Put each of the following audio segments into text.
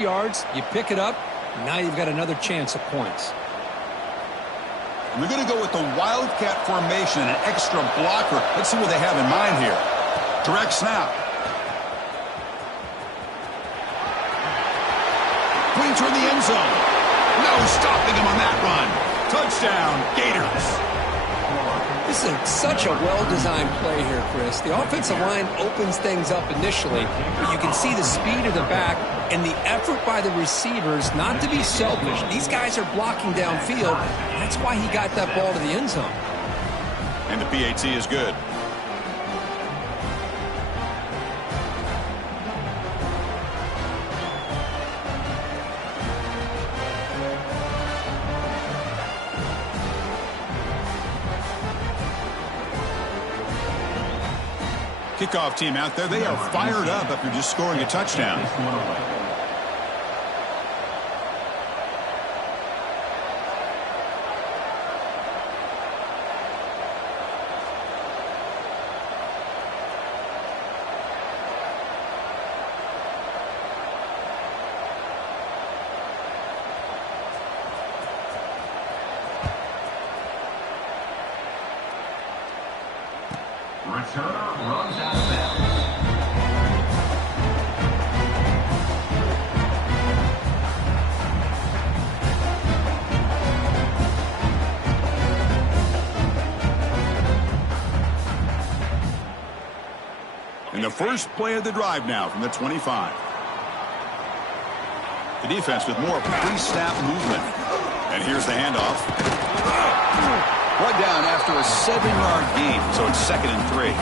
yards, you pick it up, now you've got another chance at points. And they're going to go with the Wildcat formation, an extra blocker. Let's see what they have in mind here. Direct snap. Putting toward the end zone. No stopping him on that run. Touchdown, Gators. This is such a well-designed play here, Chris. The offensive line opens things up initially, but you can see the speed of the back and the effort by the receivers not to be selfish. These guys are blocking downfield. That's why he got that ball to the end zone. And the PAT is good. Kickoff team out there, they are fired up after just scoring a touchdown. Returner runs out of bounds. And the first play of the drive now from the 25. The defense with more pre-snap movement. And here's the handoff. Brought down after a 7-yard gain, so it's 2nd and 3.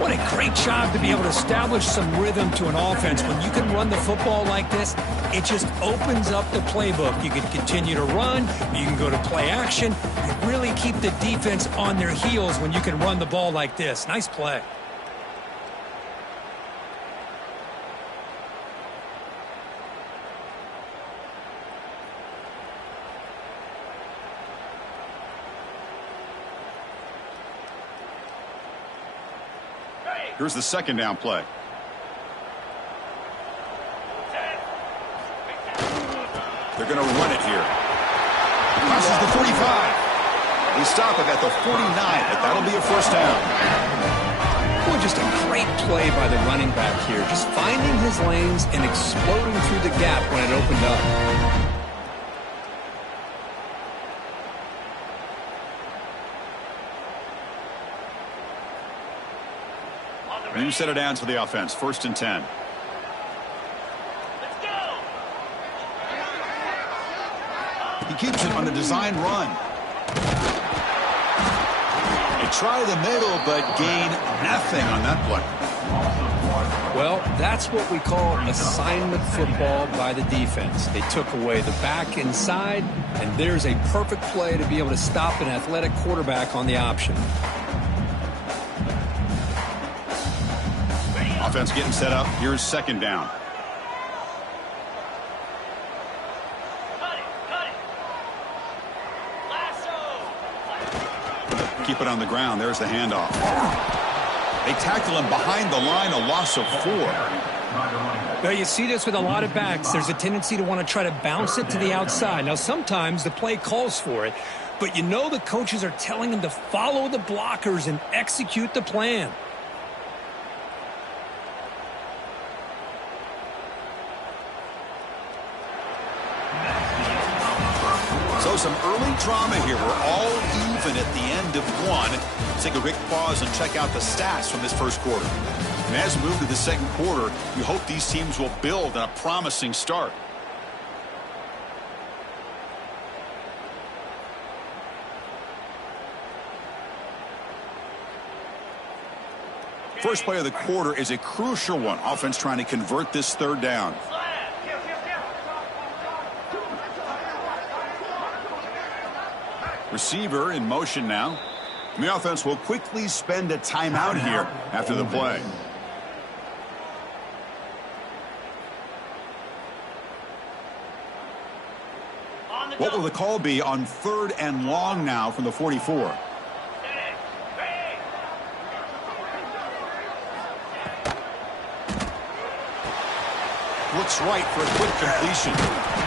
What a great job to be able to establish some rhythm to an offense. When you can run the football like this, it just opens up the playbook. You can continue to run. You can go to play action. You really keep the defense on their heels when you can run the ball like this. Nice play. Here's the 2nd down play. They're going to run it here. Crosses the 45. They stop it at the 49, but that'll be a first down. Well, just a great play by the running back here. Just finding his lanes and exploding through the gap when it opened up. New set of downs for the offense. 1st and 10. Let's go. He keeps it on the design run. They try the middle, but gain nothing on that play. Well, that's what we call assignment football by the defense. They took away the back inside, and there's a perfect play to be able to stop an athletic quarterback on the option. Offense getting set up. Here's 2nd down. Cut it. Lasso. Keep it on the ground. There's the handoff. They tackle him behind the line, a loss of 4. Well, you see this with a lot of backs. There's a tendency to want to try to bounce it to the outside. Now, sometimes the play calls for it, but you know the coaches are telling them to follow the blockers and execute the plan. So some early drama here. We're all even at the end of one. Let's take a quick pause and check out the stats from this first quarter. And as we move to the second quarter, we hope these teams will build on a promising start. First play of the quarter is a crucial one. Offense trying to convert this 3rd down. Receiver in motion now. And the offense will quickly spend a timeout here after the play. What will the call be on 3rd and long now from the 44? looks right for a quick completion.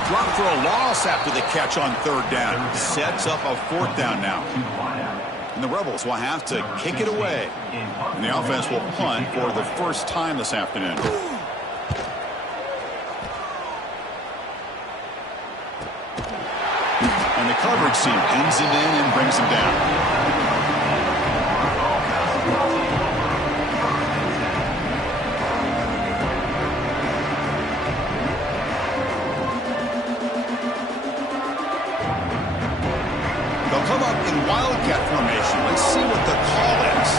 Drop for a loss after the catch on third down. Sets up a fourth down now. And the Rebels will have to kick it away. And the offense will punt for the first time this afternoon. And the coverage team pins him in and brings him down. Come up in wildcat formation. Let's see what the call is.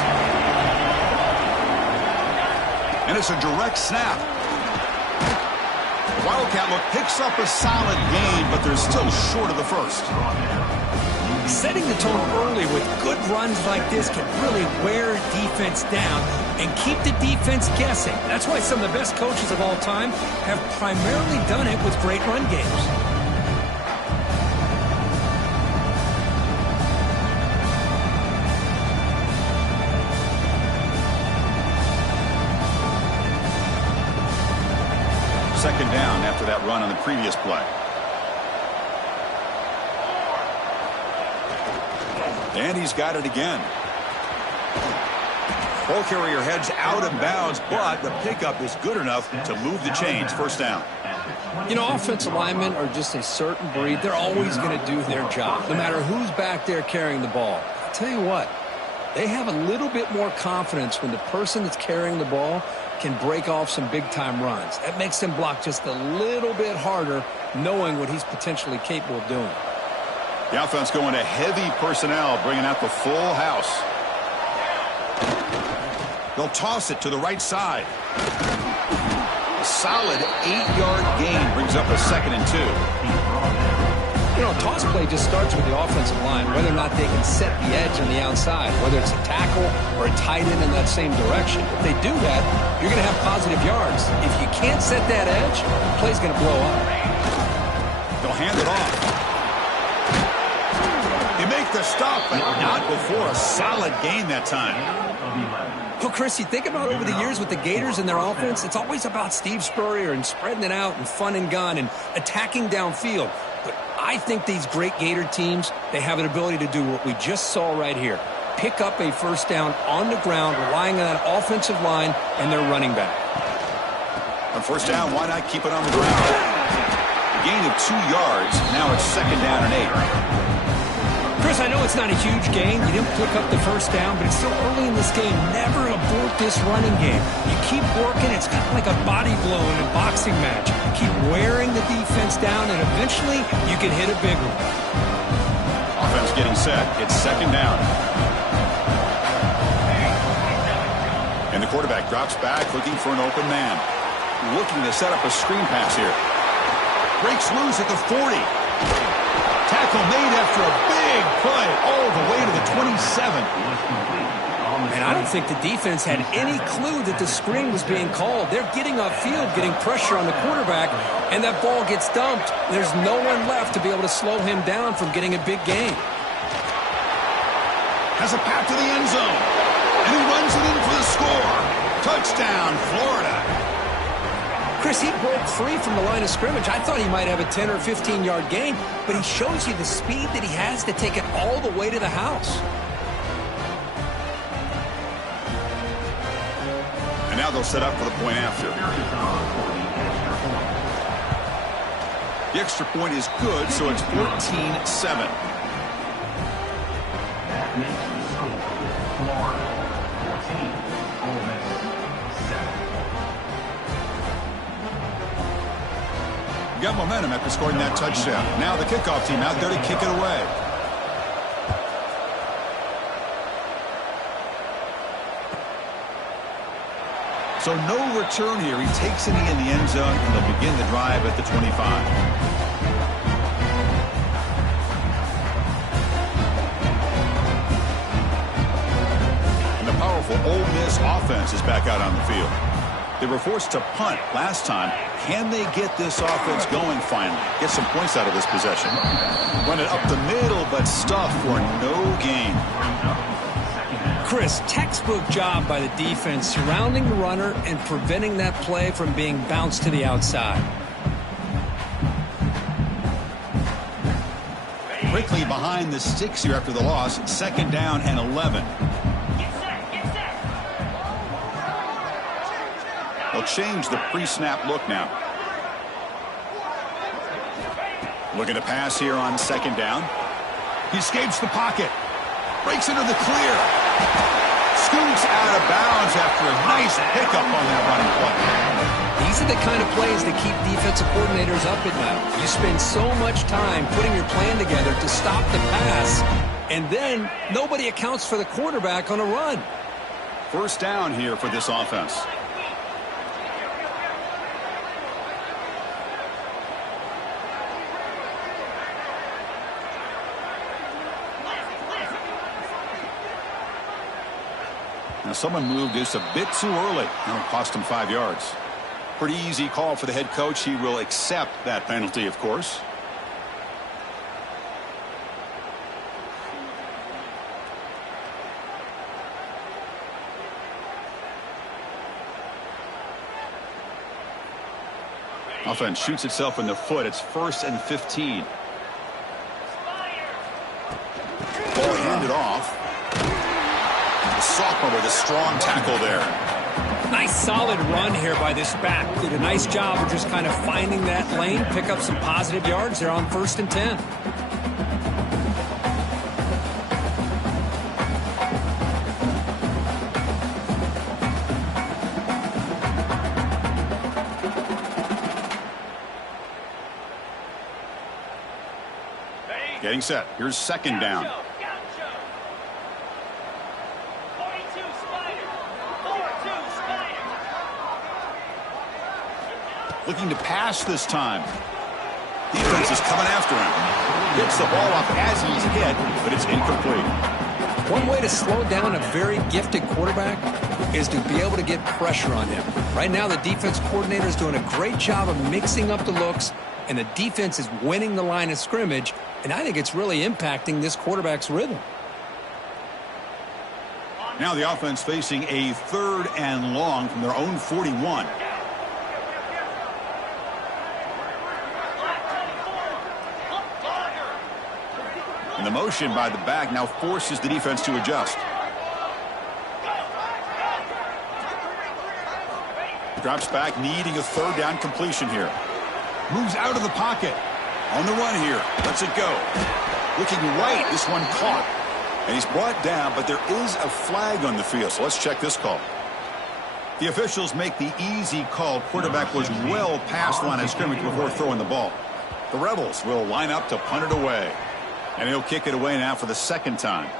And it's a direct snap. The wildcat look picks up a solid gain, but they're still short of the first. Setting the tone early with good runs like this can really wear defense down and keep the defense guessing. That's why some of the best coaches of all time have primarily done it with great run games. Second down after that run on the previous play. And he's got it again. Ball carrier heads out of bounds, but the pickup is good enough to move the chains. First down. You know, offensive linemen are just a certain breed. They're always going to do their job, no matter who's back there carrying the ball. I'll tell you what, they have a little bit more confidence when the person that's carrying the ball can break off some big-time runs. That makes them block just a little bit harder, knowing what he's potentially capable of doing. The offense going to heavy personnel, bringing out the full house. They'll toss it to the right side. A solid 8-yard gain brings up a 2nd and 2. You know, a toss play just starts with the offensive line, whether or not they can set the edge on the outside, whether it's a tackle or a tight end in that same direction. If they do that, you're going to have positive yards. If you can't set that edge, the play's going to blow up. They'll hand it off. They make the stop, but not before a solid gain that time. Well, Chris, you think about over the years with the Gators and their offense, it's always about Steve Spurrier and spreading it out and fun and gun and attacking downfield. But I think these great Gator teams, they have an ability to do what we just saw right here. Pick up a first down on the ground, relying on that offensive line and their running back. On first down, why not keep it on the ground? A gain of 2 yards. Now it's 2nd down and 8. Chris, I know it's not a huge gain. You didn't pick up the first down, but it's still early in this game. Never abort this running game. You keep working. It's kind of like a body blow in a boxing match. Keep wearing the defense down, and eventually you can hit a big one. Offense getting set. It's 2nd down. And the quarterback drops back, looking for an open man. Looking to set up a screen pass here. Breaks loose at the 40. Tackle made after a big play all the way to the 27. And I don't think the defense had any clue that the screen was being called. They're getting upfield, getting pressure on the quarterback, and that ball gets dumped. There's no one left to be able to slow him down from getting a big gain. Has a path to the end zone, and he runs it in for the score. Touchdown, Florida. Chris, he broke free from the line of scrimmage. I thought he might have a 10 or 15-yard gain, but he shows you the speed that he has to take it all the way to the house. And now they'll set up for the point after. The extra point is good, so it's 14-7. That makes the score Florida 14, Ole Miss 7. Got momentum after scoring that touchdown. Now the kickoff team out there to kick it away. So no return here. He takes it in the end zone, and they'll begin the drive at the 25. And the powerful Ole Miss offense is back out on the field. They were forced to punt last time. Can they get this offense going finally? Get some points out of this possession. Run it up the middle, but stuff for no gain. Chris, textbook job by the defense surrounding the runner and preventing that play from being bounced to the outside. Quickly behind the sticks here after the loss. 2nd down and 11. They'll change the pre-snap look now. Looking to pass here on 2nd down. He escapes the pocket. Breaks into the clear. Scoots out of bounds after a nice pickup on that running play. These are the kind of plays that keep defensive coordinators up at night. You spend so much time putting your plan together to stop the pass, and then nobody accounts for the quarterback on a run. 1st down here for this offense. Now someone moved just a bit too early. That'll cost him 5 yards. Pretty easy call for the head coach. He will accept that penalty, of course. Offense shoots itself in the foot. It's 1st and 15. Ball handed off. The sophomore with a strong tackle there. Nice solid run here by this back. Did a nice job of just kind of finding that lane, pick up some positive yards there on 1st and 10. Getting set. Here's 2nd down. Looking to pass this time. Defense is coming after him. Gets the ball off as he's hit, but it's incomplete. One way to slow down a very gifted quarterback is to be able to get pressure on him. Right now, the defense coordinator is doing a great job of mixing up the looks, and the defense is winning the line of scrimmage, and I think it's really impacting this quarterback's rhythm. Now the offense facing a 3rd and long from their own 41. And the motion by the back now forces the defense to adjust. Drops back, needing a 3rd down completion here. Moves out of the pocket. On the run here. Lets it go. Looking right. This one caught. And he's brought down, but there is a flag on the field. So let's check this call. The officials make the easy call. Quarterback was well past the line of scrimmage before throwing the ball. The Rebels will line up to punt it away. And he'll kick it away now for the 2nd time.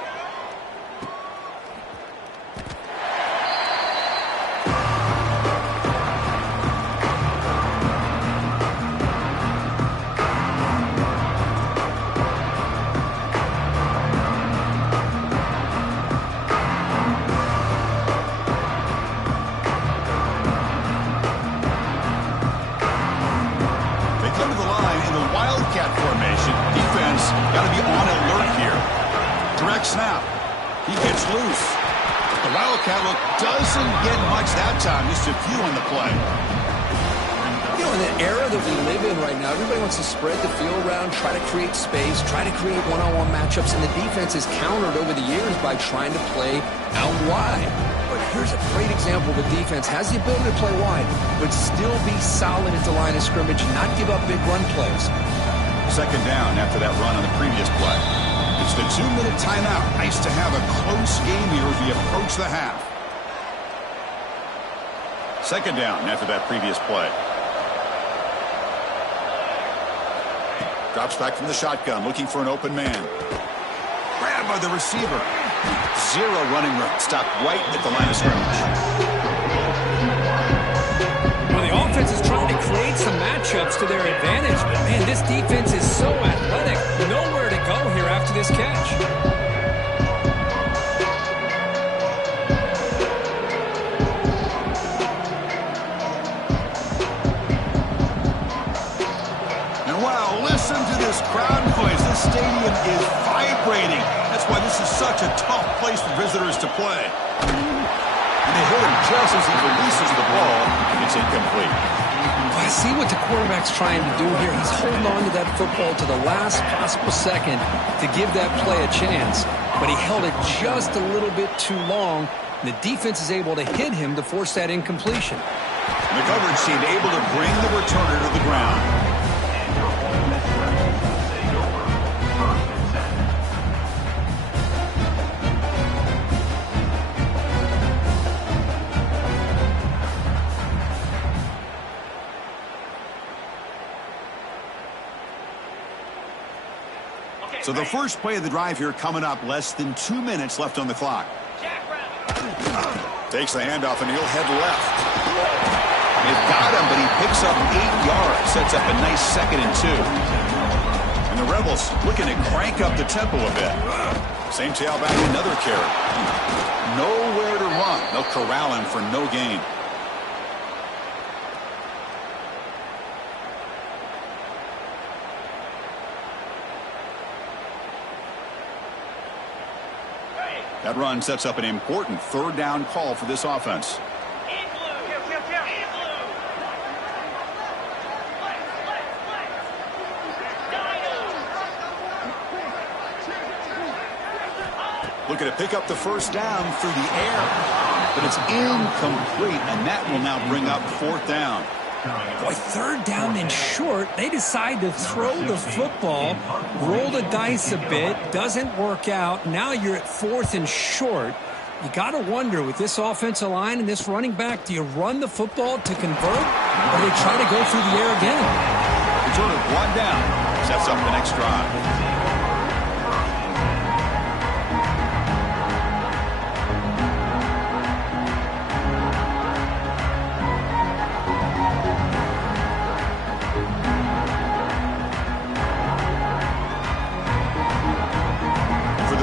Snap. He gets loose. The Wildcat look doesn't get much that time. Just a few on the play. You know, in the era that we live in right now, everybody wants to spread the field around, try to create space, try to create one-on-one matchups, and the defense is countered over the years by trying to play out wide. But here's a great example. The defense has the ability to play wide, but still be solid at the line of scrimmage, not give up big run plays. 2nd down after that run on the previous play. It's the 2-minute timeout. Nice to have a close game here as we approach the half. 2nd down after that previous play. Drops back from the shotgun, looking for an open man. Grabbed by the receiver. 0 running room. Stopped right at the line of scrimmage. Well, the offense is trying to create some matchups to their advantage, but man, this defense is so athletic. Nowhere to go here after this catch. Listen to this crowd noise. This stadium is vibrating. That's why this is such a tough place for visitors to play. And they hit him just as he releases the ball. It's incomplete. I see what the quarterback's trying to do here. He's holding on to that football to the last possible second to give that play a chance. But he held it just a little bit too long. And the defense is able to hit him to force that incompletion. And the coverage seemed able to bring the returner to the ground. So the first play of the drive here coming up, less than 2 minutes left on the clock. Takes the handoff and he'll head left. It got him, but he picks up 8 yards. Sets up a nice 2nd and 2. And the Rebels looking to crank up the tempo a bit. Same tailback, another carry. Nowhere to run. They'll corral him for no gain. That run sets up an important 3rd down call for this offense. Looking to pick up the 1st down through the air. But it's incomplete, and that will now bring up 4th down. Boy, 3rd down and short. They decide to throw the football, roll the dice a bit, doesn't work out. Now you're at 4th and short. You got to wonder, with this offensive line and this running back, do you run the football to convert, or do they try to go through the air again? Return of 1 down. Sets up the next drive.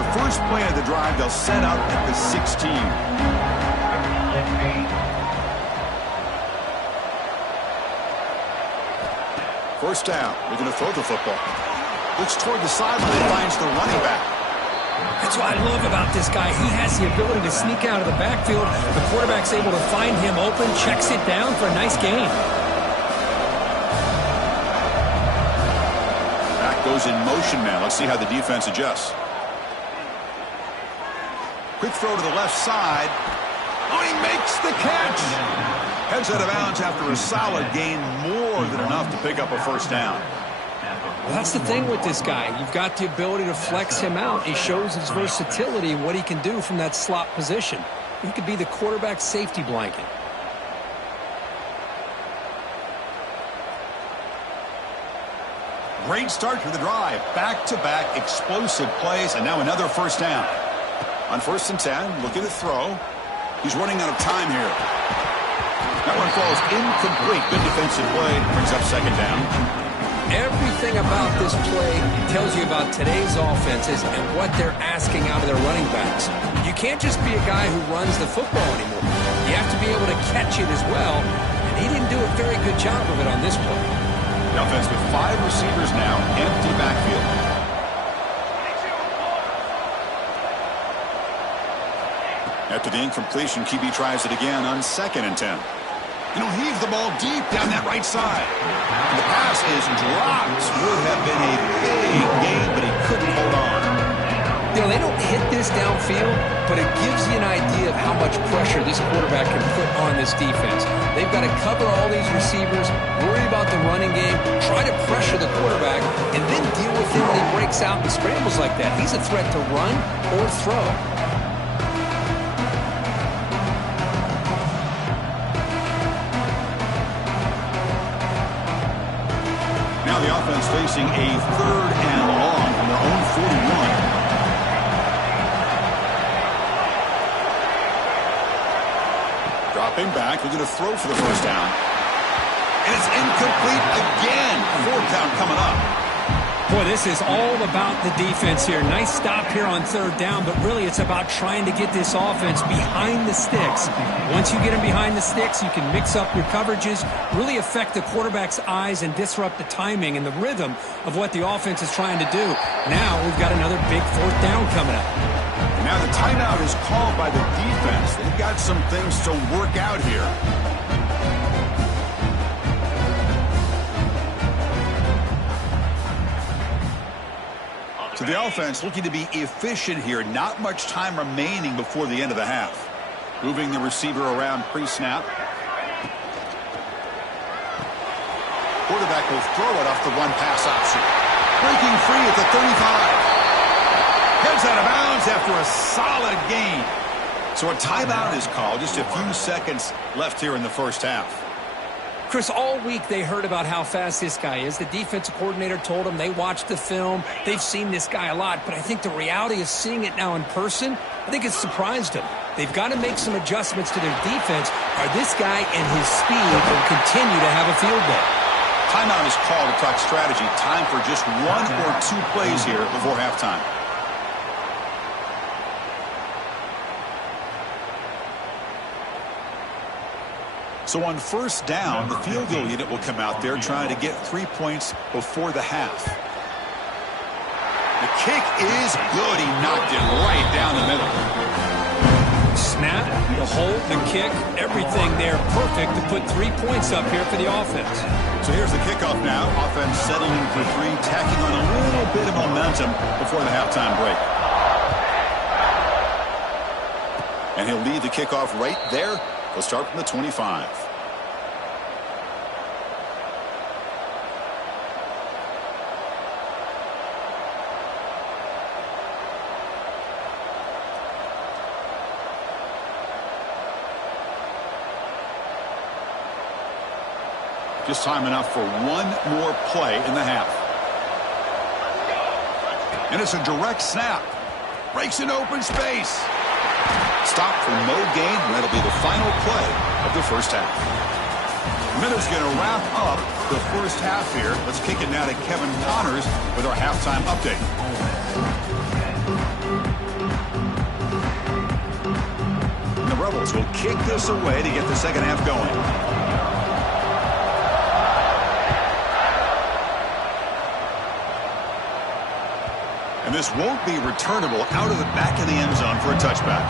First play of the drive, they'll set out at the 16. First down. They're going to throw the football. Looks toward the sideline and finds the running back. That's what I love about this guy. He has the ability to sneak out of the backfield. The quarterback's able to find him open, checks it down for a nice gain. Back goes in motion now. Let's see how the defense adjusts. Quick throw to the left side. Oh, he makes the catch. Heads out of bounds after a solid gain, more than enough to pick up a 1st down. Well, that's the thing with this guy. You've got the ability to flex him out. He shows his versatility and what he can do from that slot position. He could be the quarterback safety blanket. Great start to the drive. Back-to-back explosive plays, and now another 1st down. On 1st and 10, looking to throw. He's running out of time here. That one falls incomplete. Good defensive play. Brings up 2nd down. Everything about this play tells you about today's offenses and what they're asking out of their running backs. You can't just be a guy who runs the football anymore. You have to be able to catch it as well, and he didn't do a very good job of it on this play. The offense with 5 receivers now, empty backfield. After the incompletion, QB tries it again on 2nd and 10. And he'll heave the ball deep down that right side. And the pass is dropped. Would have been a big gain, but he couldn't hold on. You know, they don't hit this downfield, but it gives you an idea of how much pressure this quarterback can put on this defense. They've got to cover all these receivers, worry about the running game, try to pressure the quarterback, and then deal with him when he breaks out and scrambles like that. He's a threat to run or throw. Now the offense facing a 3rd and long from their own 41. Dropping back, they're going to throw for the 1st down. And it's incomplete again. 4th down coming up. Boy, this is all about the defense here. Nice stop here on third down, but really it's about trying to get this offense behind the sticks. Once you get them behind the sticks, you can mix up your coverages, really affect the quarterback's eyes and disrupt the timing and the rhythm of what the offense is trying to do. Now we've got another big fourth down coming up. Now the timeout is called by the defense. They've got some things to work out here. So the offense looking to be efficient here. Not much time remaining before the end of the half. Moving the receiver around pre-snap. Quarterback will throw it off the one pass option. Breaking free at the 35. Heads out of bounds after a solid gain. So a timeout is called. Just a few seconds left here in the first half. Chris, all week they heard about how fast this guy is. The defensive coordinator told them they watched the film. They've seen this guy a lot, but I think the reality of seeing it now in person, I think it's surprised them. They've got to make some adjustments to their defense, or this guy and his speed will continue to have a field day. Timeout is called to talk strategy. Time for just one or two plays here before halftime. So on first down, the field goal unit will come out there trying to get 3 points before the half. The kick is good. He knocked it right down the middle. Snap, the hold, the kick, everything there perfect to put 3 points up here for the offense. So here's the kickoff now. Offense settling for three, tacking on a little bit of momentum before the halftime break. And he'll lead the kickoff right there. We'll start from the 25. Just time enough for one more play in the half. And it's a direct snap. Breaks in open space. Stop for no gain, and that'll be the final play of the first half. Miller's going to wrap up the first half here. Let's kick it now to Kevin Connors with our halftime update. And the Rebels will kick this away to get the second half going. And this won't be returnable out of the back of the end zone for a touchback.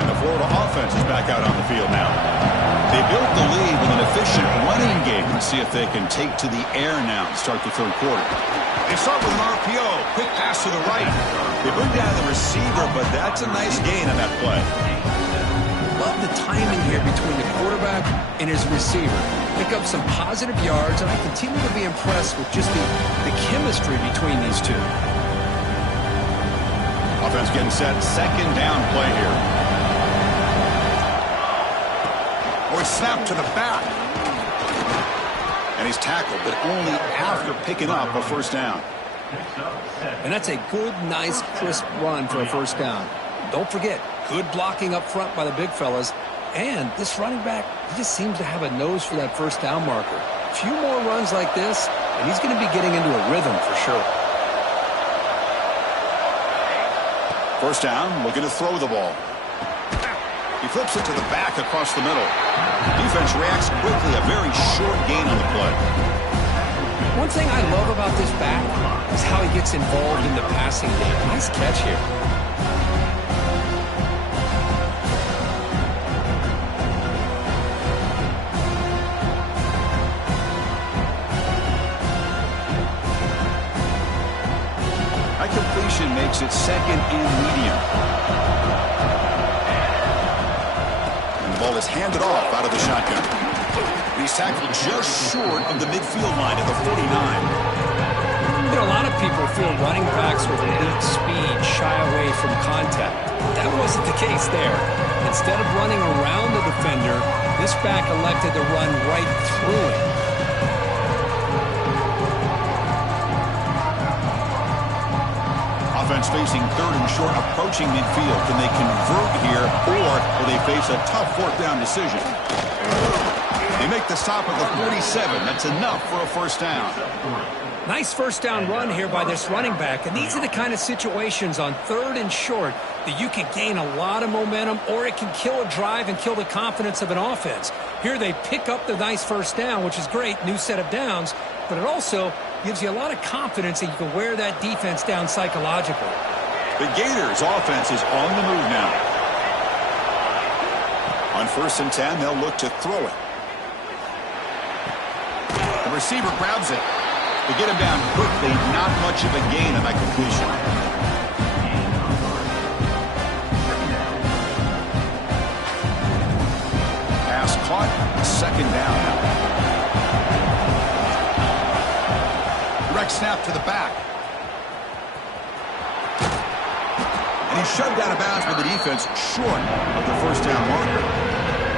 And the Florida offense is back out on the field now. They built the lead with an efficient running game. Let's see if they can take to the air now and start the third quarter. They start with an RPO. Quick pass to the right. They bring down the receiver, but that's a nice gain on that play. Love the timing here between the quarterback and his receiver. Pick up some positive yards, and I continue to be impressed with just the chemistry between these two. Offense getting set. Second down play here. Or snap to the back. And he's tackled, but only after picking up a first down. And that's a good, nice, crisp run for a first down. Don't forget, good blocking up front by the big fellas. And this running back, he just seems to have a nose for that first down marker. A few more runs like this, and he's going to be getting into a rhythm for sure. First down, looking to throw the ball. He flips it to the back across the middle. Defense reacts quickly. A very short gain on the play. One thing I love about this back is how he gets involved in the passing game. Nice catch here. High completion makes it second and medium. Ball is handed off out of the shotgun. He's tackled just short of the midfield line at the 49. You know, a lot of people feel running backs with elite speed shy away from contact. That wasn't the case there. Instead of running around the defender, this back elected to run right through it. Offense facing 3rd and short, approaching midfield. Can they convert here, or will they face a tough 4th down decision? They make the stop at the 47. That's enough for a first down. Nice first down run here by this running back, and these are the kind of situations on 3rd and short that you can gain a lot of momentum, or it can kill a drive and kill the confidence of an offense. Here they pick up the nice first down, which is great, new set of downs, but it also gives you a lot of confidence that you can wear that defense down psychologically. The Gators offense is on the move now. On 1st and 10, they'll look to throw it. The receiver grabs it. They get him down quickly, not much of a gain on that completion. Pass caught, 2nd down now. Direct snap to the back. And he's shoved out of bounds by the defense short of the first down marker.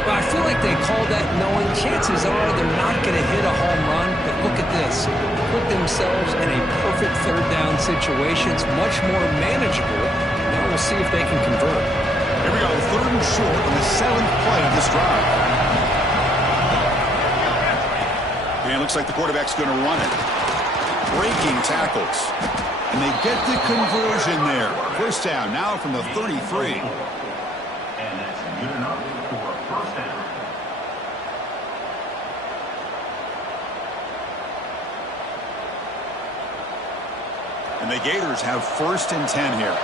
Well, I feel like they called that knowing chances are they're not going to hit a home run, but look at this. Put themselves in a perfect 3rd down situation. It's much more manageable. Now we'll see if they can convert. Here we go, 3rd and short on the 7th play of this drive. And it looks like the quarterback's going to run it. Breaking tackles. And they get the conversion there. First down now from the 33. And that's good enough for a first down. And the Gators have 1st and 10 here.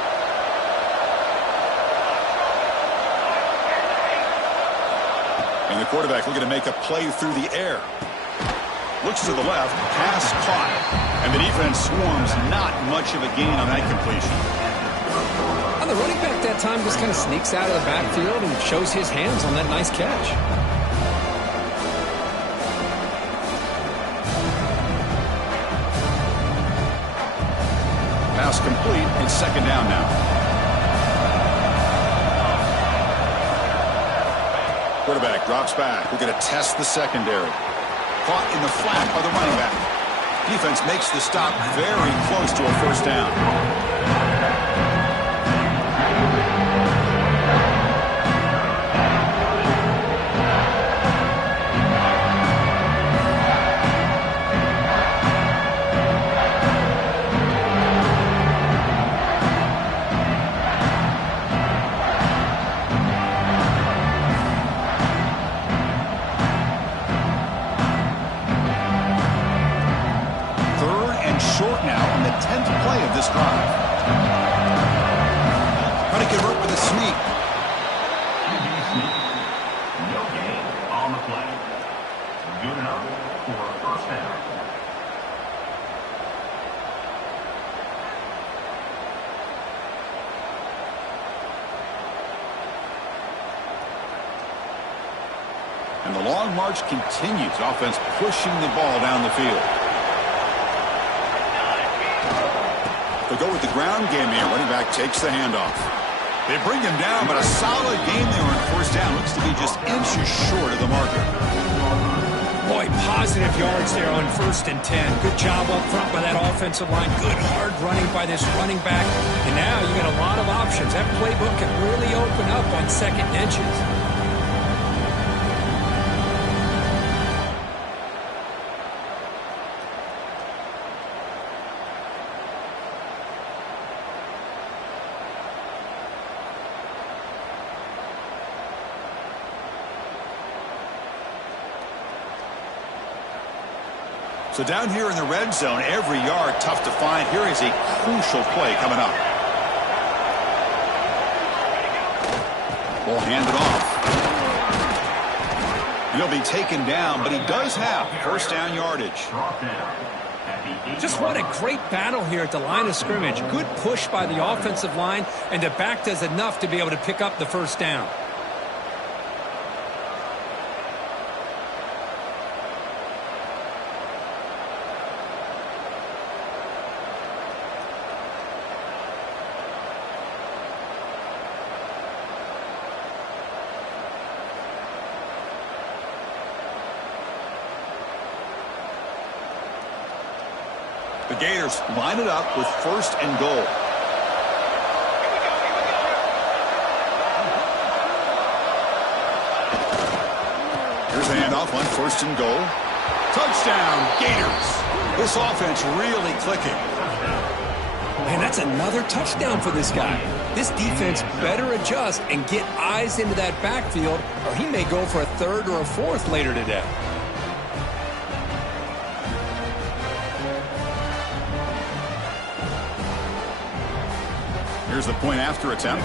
And the quarterback looking to make a play through the air. Looks to the left, pass caught. And the defense swarms, not much of a gain on that completion. And the running back that time just kind of sneaks out of the backfield and shows his hands on that nice catch. Pass complete. It's 2nd down now. Quarterback drops back. We're going to test the secondary. Caught in the flat by the running back. Defense makes the stop very close to a first down. Short now on the 10th play of this drive. Trying to convert with a sneak. No gain on the play. Good enough for a first down. And the long march continues. Offense pushing the ball down the field. They go with the ground game here. Running back takes the handoff. They bring him down, but a solid game there on 1st down. Looks to be just inches short of the marker. Boy, positive yards there on 1st and 10. Good job up front by that offensive line. Good hard running by this running back. And now you got a lot of options. That playbook can really open up on 2nd and inches. So down here in the red zone, every yard tough to find. Here is a crucial play coming up. Ball handed off. He'll be taken down, but he does have first down yardage. Just what a great battle here at the line of scrimmage. Good push by the offensive line, and the back does enough to be able to pick up the first down. The Gators line it up with 1st and goal. Here's a handoff on 1st and goal. Touchdown, Gators. This offense really clicking. Man, that's another touchdown for this guy. This defense better adjust and get eyes into that backfield, or he may go for a 3rd or a 4th later today. Here's the point after attempt.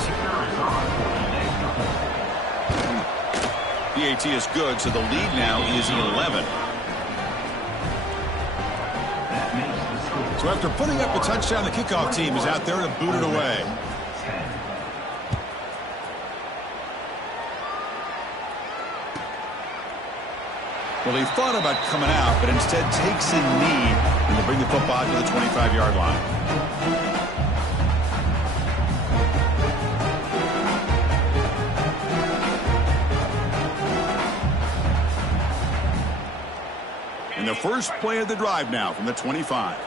PAT is good, so the lead now is 11. So after putting up a touchdown, the kickoff team is out there to boot it away. Well, he thought about coming out, but instead takes a knee and will bring the football to the 25-yard line. And the first play of the drive now from the 25.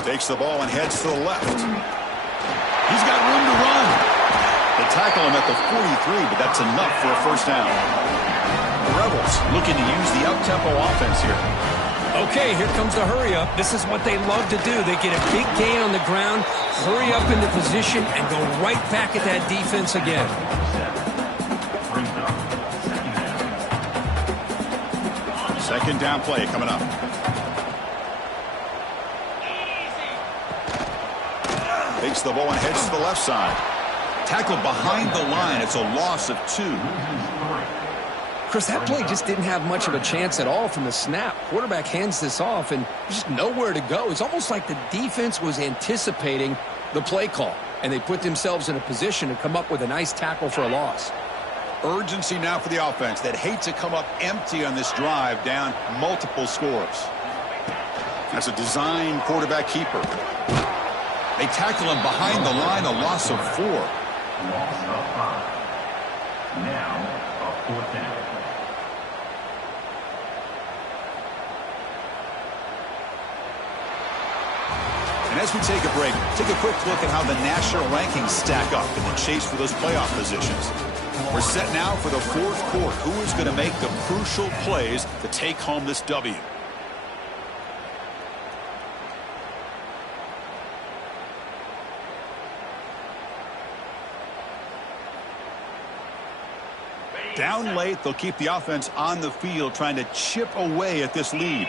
Takes the ball and heads to the left. He's got room to run. They tackle him at the 43, but that's enough for a 1st down. The Rebels looking to use the up-tempo offense here. Okay, here comes the hurry up. This is what they love to do. They get a big gain on the ground, hurry up into position, and go right back at that defense again. Second down play coming up. Takes the ball and heads to the left side. Tackled behind the line. It's a loss of 2. Chris, that play just didn't have much of a chance at all from the snap. Quarterback hands this off, and there's just nowhere to go. It's almost like the defense was anticipating the play call, and they put themselves in a position to come up with a nice tackle for a loss. Urgency now for the offense that hate to come up empty on this drive, down multiple scores. That's a design quarterback keeper. They tackle him behind the line, a loss of 4. Loss of 5. Now a 4th down. And as we take a break, take a quick look at how the national rankings stack up in the chase for those playoff positions. We're set now for the 4th quarter. Who is going to make the crucial plays to take home this W? Down late, they'll keep the offense on the field trying to chip away at this lead.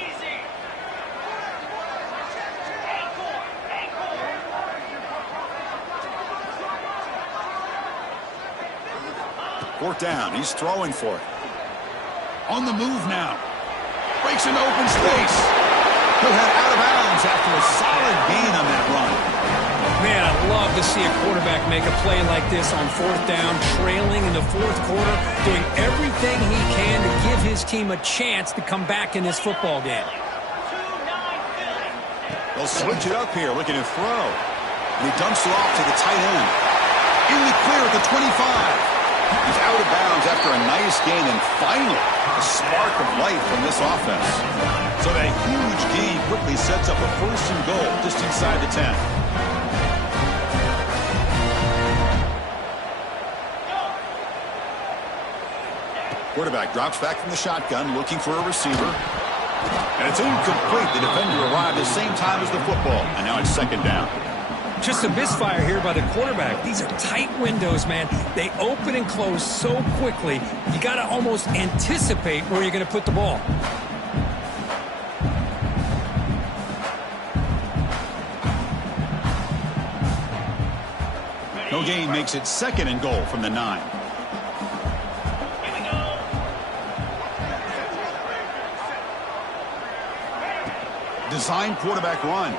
Fourth down, he's throwing for it. On the move now. Breaks into open space. He'll head out of bounds after a solid gain on that run. Man, I'd love to see a quarterback make a play like this on 4th down, trailing in the 4th quarter, doing everything he can to give his team a chance to come back in this football game. They'll switch it up here, looking to throw. And he dumps it off to the tight end. In the clear at the 25. He's out of bounds after a nice gain, and finally, a spark of life from this offense. So that huge gain quickly sets up a 1st and goal just inside the 10. Quarterback drops back from the shotgun, looking for a receiver. And it's incomplete. The defender arrived at the same time as the football, and now it's 2nd down. Just a misfire here by the quarterback. These are tight windows, man. They open and close so quickly, you got to almost anticipate where you're going to put the ball. No gain makes it 2nd and goal from the 9. Design quarterback run.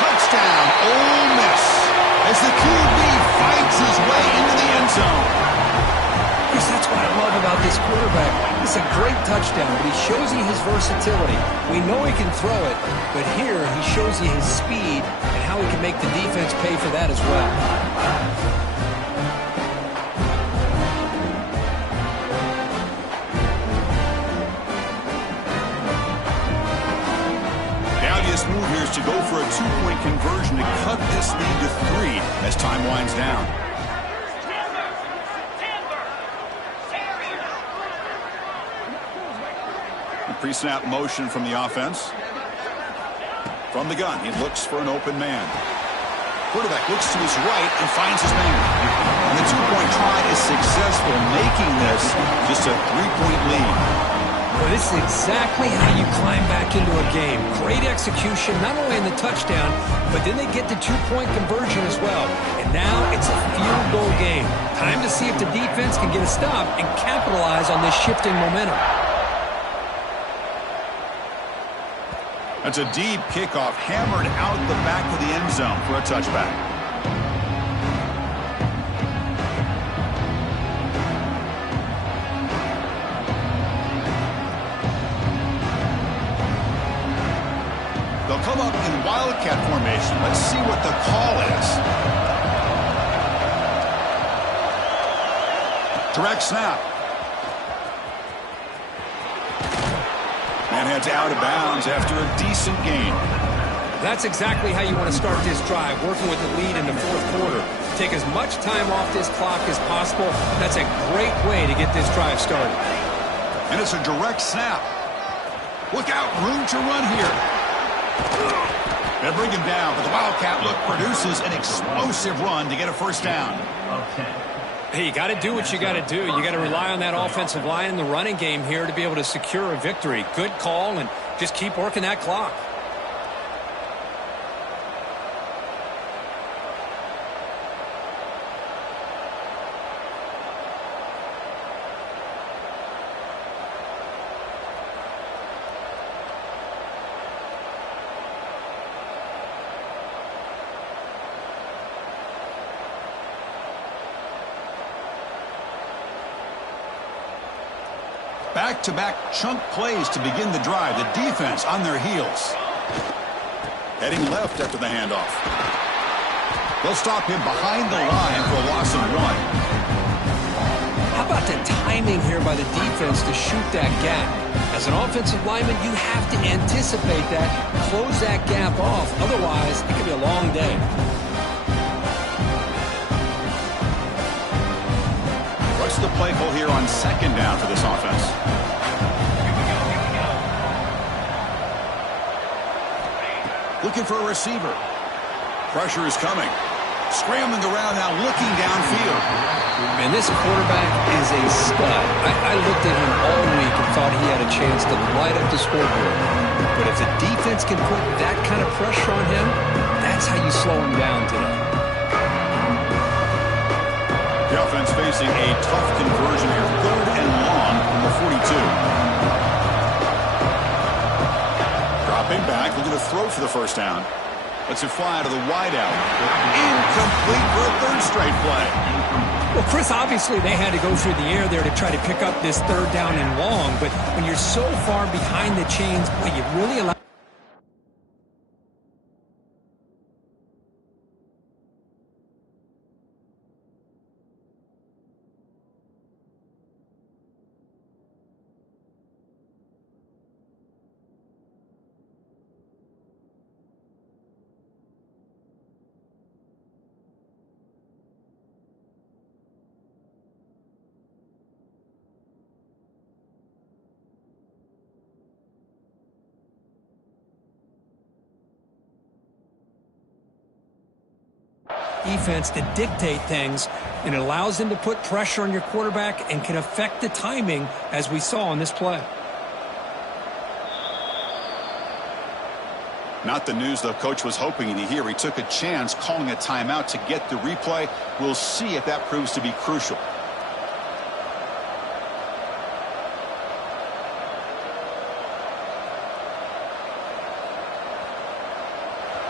Touchdown, Ole Miss, as the QB fights his way into the end zone. Chris, that's what I love about this quarterback. It's a great touchdown, but he shows you his versatility. We know he can throw it, but here he shows you his speed and how he can make the defense pay for that as well. forced to go for a two-point conversion to cut this lead to 3 as time winds down. A pre-snap motion from the offense. From the gun, he looks for an open man. Quarterback looks to his right and finds his man. And the two-point try is successful, making this just a 3-point lead. Well, this is exactly how you climb back into a game. Great execution, not only in the touchdown, but then they get the two-point conversion as well. And now it's a field goal game. Time to see if the defense can get a stop and capitalize on this shifting momentum. That's a deep kickoff, hammered out the back of the end zone for a touchback. They'll come up in wildcat formation. Let's see what the call is. Direct snap. And heads out of bounds after a decent gain. That's exactly how you want to start this drive, working with the lead in the fourth quarter. Take as much time off this clock as possible. That's a great way to get this drive started. And it's a direct snap. Look out, room to run here. They bring him down, but the Wildcat look produces an explosive run to get a first down. Hey, you got to do what you got to do. You got to rely on that offensive line in the running game here to be able to secure a victory. Good call, and just keep working that clock. Back-to-back chunk plays to begin the drive. The defense on their heels. Heading left after the handoff. They'll stop him behind the line for a loss of 1. How about the timing here by the defense to shoot that gap? As an offensive lineman, you have to anticipate that, close that gap off. Otherwise, it could be a long day. What's the play call here on second down for this offense? Looking for a receiver. Pressure is coming. Scrambling around now, looking downfield. Man, this quarterback is a stud. I looked at him all week and thought he had a chance to light up the scoreboard. But if the defense can put that kind of pressure on him, that's how you slow him down today. The offense facing a tough conversion here. 3rd and long from the 42. Dropping back, looking to throw for the first down. Lets it fly to the wideout. Incomplete for a 3rd straight play. Well, Chris, obviously they had to go through the air there to try to pick up this 3rd down and long. But when you're so far behind the chains, boy, you really allow... defense to dictate things, and it allows them to put pressure on your quarterback and can affect the timing, as we saw on this play. Not the news the coach was hoping to hear. He took a chance calling a timeout to get the replay. We'll see if that proves to be crucial.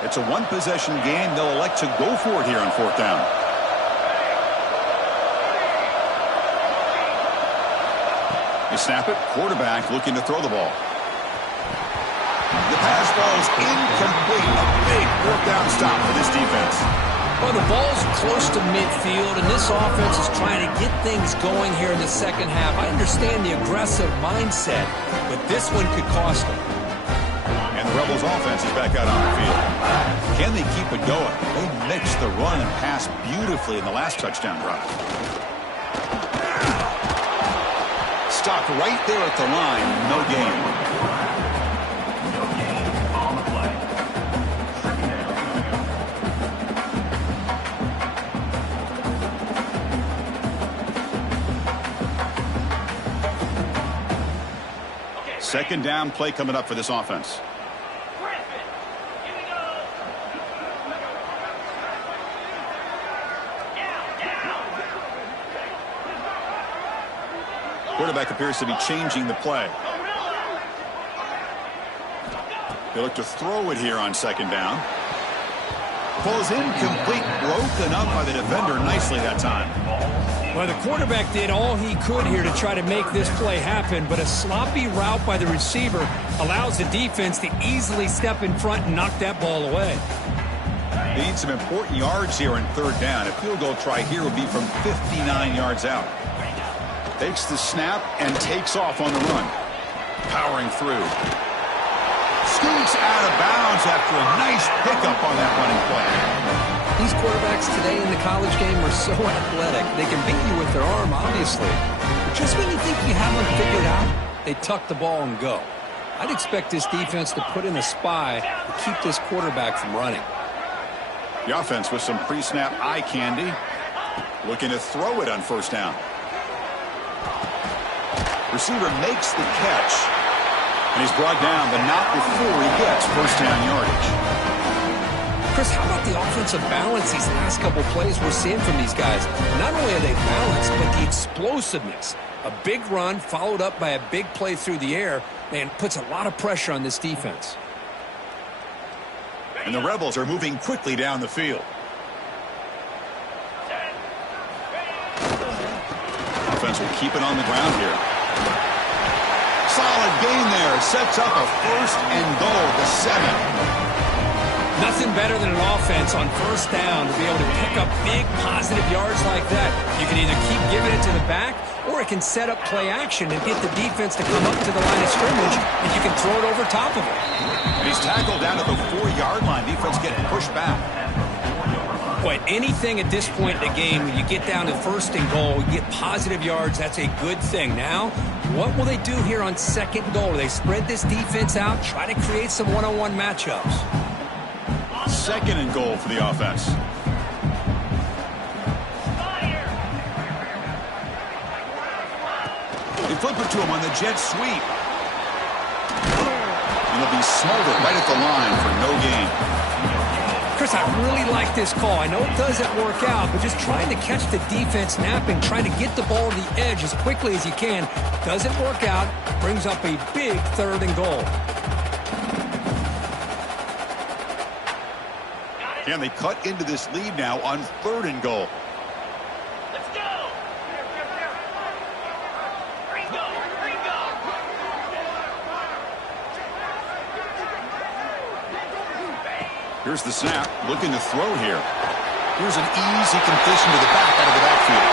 It's a one-possession game. They'll elect to go for it here on 4th down. They snap it. Quarterback looking to throw the ball. The pass falls incomplete. A big 4th down stop for this defense. Well, the ball's close to midfield, and this offense is trying to get things going here in the second half. I understand the aggressive mindset, but this one could cost them. And The Rebels offense is back out on the field. Can they keep it going? They mixed the run and pass beautifully in the last touchdown drive. Stopped right there at the line. No gain. No gain on the play. Second down play coming up for this offense. Quarterback appears to be changing the play. They look to throw it here on second down. Falls incomplete, broken up by the defender nicely that time. Well, the quarterback did all he could here to try to make this play happen, but a sloppy route by the receiver allows the defense to easily step in front and knock that ball away. They need some important yards here in third down. A field goal try here would be from 59 yards out. Takes the snap and takes off on the run. Powering through. Scoots out of bounds after a nice pickup on that running play. These quarterbacks today in the college game are so athletic. They can beat you with their arm, obviously. But just when you think you have them figured out, they tuck the ball and go. I'd expect this defense to put in a spy to keep this quarterback from running. The offense with some pre-snap eye candy. Looking to throw it on first down. Receiver makes the catch. And he's brought down, but not before he gets first down yardage. Chris, how about the offensive balance these last couple plays we're seeing from these guys? Not only are they balanced, but the explosiveness. A big run followed up by a big play through the air, man, puts a lot of pressure on this defense. And the Rebels are moving quickly down the field. Offense will keep it on the ground here. Solid gain there. Sets up a first and goal to 7. Nothing better than an offense on first down to be able to pick up big positive yards like that. You can either keep giving it to the back, or it can set up play action and get the defense to come up to the line of scrimmage, and you can throw it over top of it. And he's tackled down at the 4-yard line. Defense getting pushed back. Boy, anything at this point in the game, when you get down to first and goal, you get positive yards, that's a good thing. Now, what will they do here on second goal? They spread this defense out, try to create some one-on-one matchups. Second and goal for the offense. They flip it to him on the jet sweep. And he'll be smothered right at the line for no gain. Chris, I really like this call. I know it doesn't work out, but just trying to catch the defense napping, trying to get the ball to the edge as quickly as you can. Doesn't work out. Brings up a big third and goal. And they cut into this lead now on third and goal. Let's go! Here's the snap, looking to throw here. Here's an easy completion to the back out of the backfield.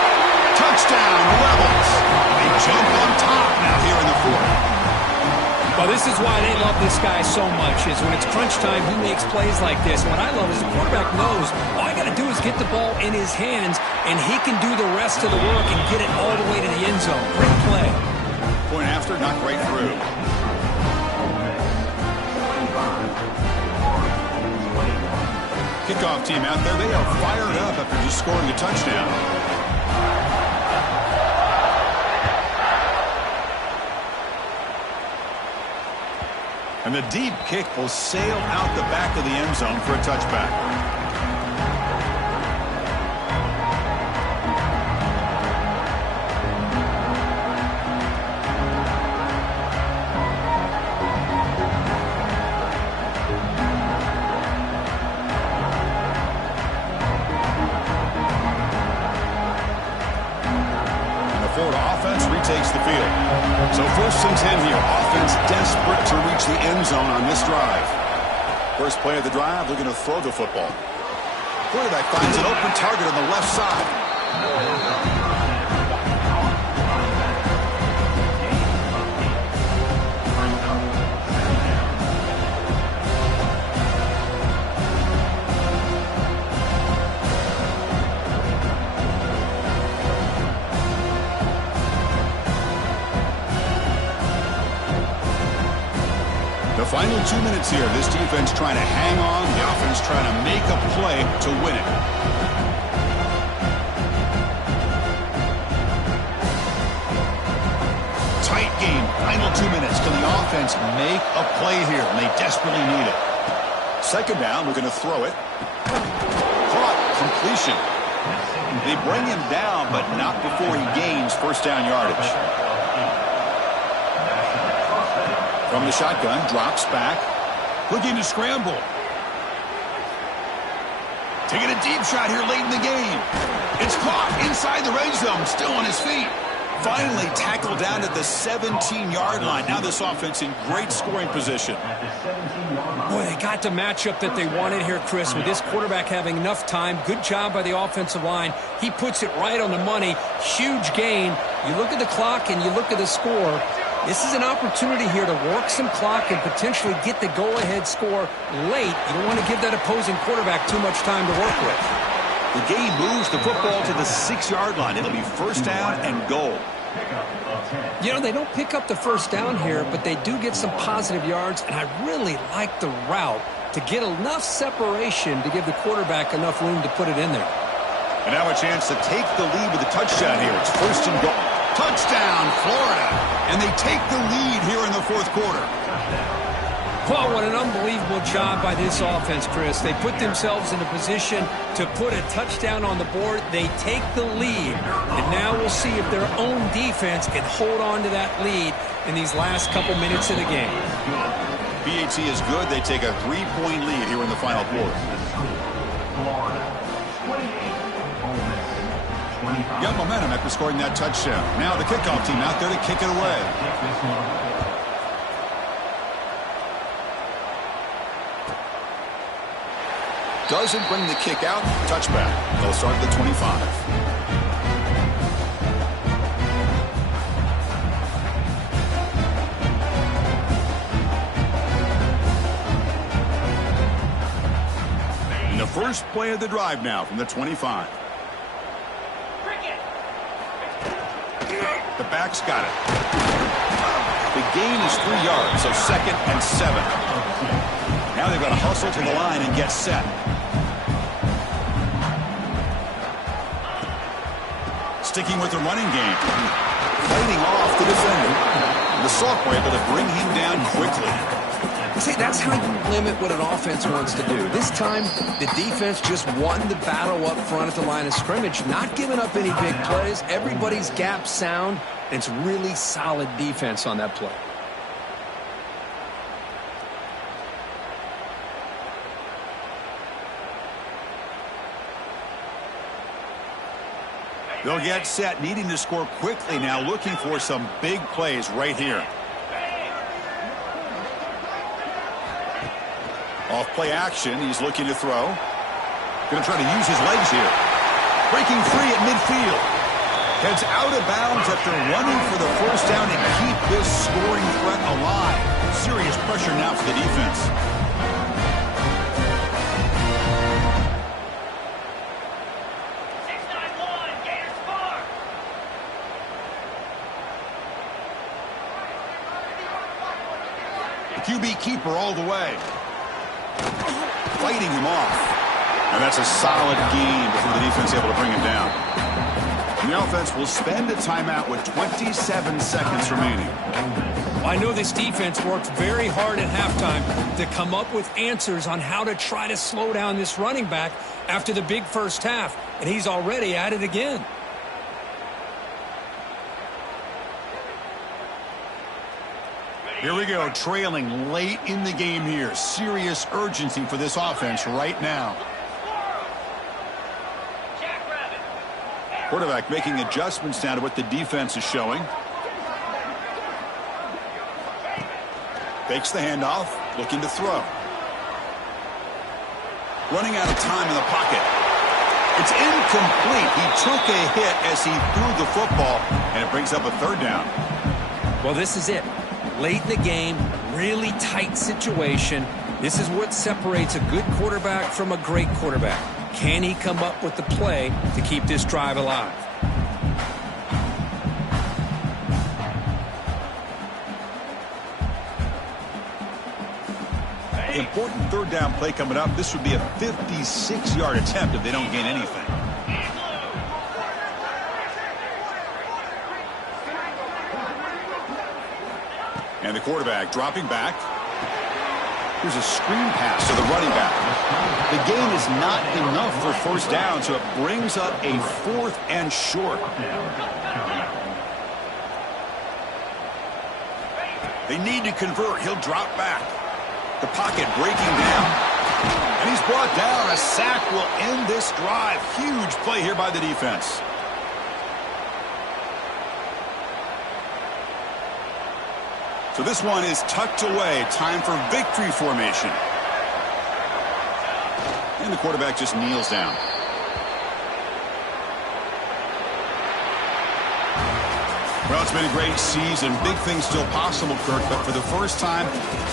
Touchdown, Rebels! They jump on top now here in the fourth. Well, this is why they love this guy so much, is when it's crunch time, he makes plays like this. What I love is the quarterback knows all I got to do is get the ball in his hands, and he can do the rest of the work and get it all the way to the end zone. Great play. Point after, not right through. Kickoff team out there, they are fired up after just scoring a touchdown. And the deep kick will sail out the back of the end zone for a touchback. Takes the field. So first and 10 here. Offense desperate to reach the end zone on this drive. First play of the drive, looking to throw the football. Quarterback finds an open target on the left side. Final 2 minutes here. This defense trying to hang on. The offense trying to make a play to win it. Tight game. Final 2 minutes. Can the offense make a play here? And they desperately need it. Second down. We're going to throw it. Caught. Completion. They bring him down, but not before he gains first down yardage. From the shotgun, drops back. Looking to scramble. Taking a deep shot here late in the game. It's caught inside the red zone, still on his feet. Finally tackled down at the 17-yard line. Now this offense in great scoring position. Boy, they got the matchup that they wanted here, Chris, with this quarterback having enough time. Good job by the offensive line. He puts it right on the money. Huge gain. You look at the clock and you look at the score. This is an opportunity here to work some clock and potentially get the go-ahead score late. You don't want to give that opposing quarterback too much time to work with. The game moves the football to the 6-yard line. It'll be first down and goal. You know, they don't pick up the first down here, but they do get some positive yards, and I really like the route to get enough separation to give the quarterback enough room to put it in there. And now a chance to take the lead with a touchdown here. It's first and goal. Touchdown, Florida. And they take the lead here in the fourth quarter. Well, what an unbelievable job by this offense, Chris. They put themselves in a position to put a touchdown on the board. They take the lead. And now we'll see if their own defense can hold on to that lead in these last couple minutes of the game. BAT is good. They take a 3-point lead here in the final quarter. Got momentum after scoring that touchdown. Now the kickoff team out there to kick it away. Doesn't bring the kick out. Touchback. They'll start at the 25. And the first play of the drive now from the 25. The back's got it. The gain is 3 yards, so 2nd and 7. Now they've got to hustle to the line and get set. Sticking with the running game. Fighting off the defender. The sophomore able to bring him down quickly. See, that's how you limit what an offense wants to do. This time, the defense just won the battle up front at the line of scrimmage, not giving up any big plays. Everybody's gap sound, and it's really solid defense on that play. They'll get set, needing to score quickly now, looking for some big plays right here. Off play action, he's looking to throw. Going to try to use his legs here. Breaking free at midfield. Heads out of bounds after running for the first down and keep this scoring threat alive. Serious pressure now for the defense. QB keeper all the way. Fighting him off. And that's a solid gain before the defense able to bring him down. And the offense will spend a timeout with 27 seconds remaining. I know this defense worked very hard at halftime to come up with answers on how to try to slow down this running back after the big first half. And he's already at it again. Here we go, trailing late in the game here. Serious urgency for this offense right now. Quarterback making adjustments now to what the defense is showing. Fakes the handoff, looking to throw. Running out of time in the pocket. It's incomplete. He took a hit as he threw the football, and it brings up a third down. Well, this is it. Late in the game, really tight situation. This is what separates a good quarterback from a great quarterback. Can he come up with the play to keep this drive alive? Important third down play coming up. This would be a 56-yard attempt if they don't gain anything. And the quarterback dropping back. Here's a screen pass to the running back. The gain is not enough for first down, so it brings up a 4th and short. They need to convert. He'll drop back. The pocket breaking down. And he's brought down. A sack will end this drive. Huge play here by the defense. So this one is tucked away. Time for victory formation. And the quarterback just kneels down. Well, it's been a great season. Big things still possible, Kirk, but for the first time,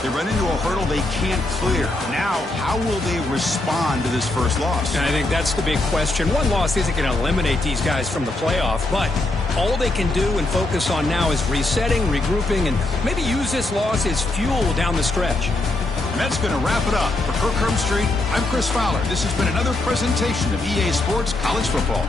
they run into a hurdle they can't clear. Now, how will they respond to this first loss? And I think that's the big question. One loss isn't going to eliminate these guys from the playoff, but all they can do and focus on now is resetting, regrouping, and maybe use this loss as fuel down the stretch. And that's going to wrap it up. For Kirk Street, I'm Chris Fowler. This has been another presentation of EA Sports College Football.